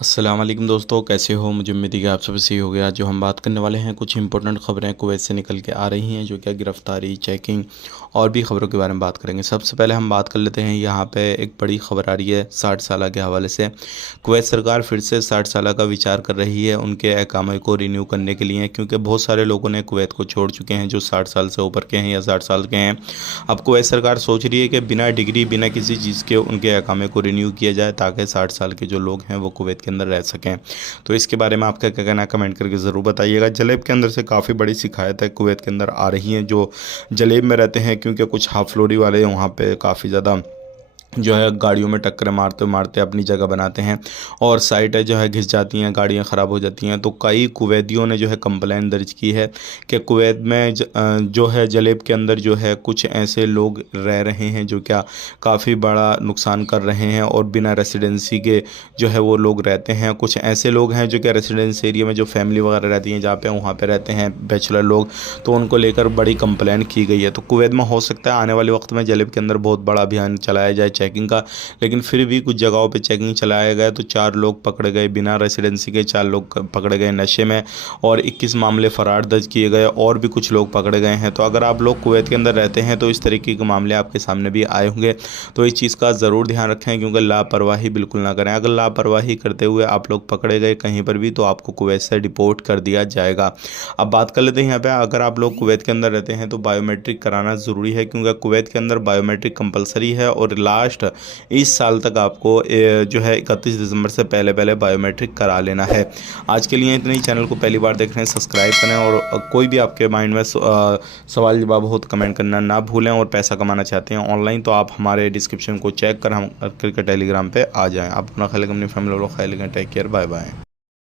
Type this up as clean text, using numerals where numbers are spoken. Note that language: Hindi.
अस्सलाम वालेकुम दोस्तों, कैसे हो। मुझे उम्मीद है कि आप सब सही हो गया। जो हम बात करने वाले हैं, कुछ इंपॉर्टेंट खबरें कुवैत से निकल के आ रही हैं, जो क्या गिरफ्तारी, चेकिंग और भी खबरों के बारे में बात करेंगे। सबसे पहले हम बात कर लेते हैं, यहाँ पे एक बड़ी खबर आ रही है 60 साल के हवाले से। कुवैत सरकार फिर से 60 साल का विचार कर रही है उनके अकामे को रिन्यू करने के लिए, क्योंकि बहुत सारे लोगों ने कुवैत को छोड़ चुके हैं जो 60 साल से ऊपर के हैं या 60 साल के हैं। अब कुवैत सरकार सोच रही है कि बिना डिग्री, बिना किसी चीज़ के उनके अकामे को रिन्यू किया जाए, ताकि 60 साल के जो लोग हैं वो कुवैत के अंदर रह सकें। तो इसके बारे में आपका क्या कहना है, कमेंट करके ज़रूर बताइएगा। जलेब के अंदर से काफ़ी बड़ी शिकायत है कुवैत के अंदर आ रही हैं, जो जलेब में रहते हैं, क्योंकि कुछ हाफ फ्लोरी वाले वहाँ पे काफ़ी ज़्यादा जो है गाड़ियों में टक्कर मारते मारते अपनी जगह बनाते हैं और साइटें जो है घिस जाती हैं, गाड़ियां ख़राब हो जाती हैं। तो कई कुवैतियों ने जो है कंप्लेन दर्ज की है कि कुवैत में जो है जलेब के अंदर जो है कुछ ऐसे लोग रह रहे हैं जो क्या काफ़ी बड़ा नुकसान कर रहे हैं, और बिना रेसिडेंसी के जो है वो लोग रहते हैं। कुछ ऐसे लोग हैं जो क्या रेसिडेंस एरिया में जो फैमिली वगैरह रहती हैं, जहाँ पे वहाँ पे रहते हैं बैचलर लोग, तो उनको लेकर बड़ी कंप्लेन की गई है। तो कुवैत में हो सकता है आने वाले वक्त में जलेब के अंदर बहुत बड़ा अभियान चलाया जाए चेकिंग का, लेकिन फिर भी कुछ जगहों पे चेकिंग चलाया गया तो 4 लोग पकड़े गए बिना रेसिडेंसी के, 4 लोग पकड़े गए नशे में, और 21 मामले फ़रार दर्ज किए गए, और भी कुछ लोग पकड़े गए हैं। तो अगर आप लोग कुवैत के अंदर रहते हैं तो इस तरीके के मामले आपके सामने भी आए होंगे, तो इस चीज़ का ज़रूर ध्यान रखें, क्योंकि लापरवाही बिल्कुल ना करें। अगर लापरवाही करते हुए आप लोग पकड़े गए कहीं पर भी, तो आपको कुवैत से डिपोर्ट कर दिया जाएगा। अब बात कर लेते हैं यहाँ पे, अगर आप लोग कुवैत के अंदर रहते हैं तो बायोमेट्रिक कराना ज़रूरी है, क्योंकि कुवैत के अंदर बायोमेट्रिक कंपलसरी है, और लास्ट इस साल तक आपको जो है 31 दिसंबर से पहले पहले बायोमेट्रिक करा लेना है। आज के लिए इतने ही। चैनल को पहली बार देख रहे हैं सब्सक्राइब करें, और कोई भी आपके माइंड में सवाल जवाब हो तो कमेंट करना ना भूलें। और पैसा कमाना चाहते हैं ऑनलाइन तो आप हमारे डिस्क्रिप्शन को चेक कर हम करके टेलीग्राम पे आ जाएं। आप अपना ख्याल रखें, अपनी फैमिली वालों का ख्याल रखें। Take care, bye bye.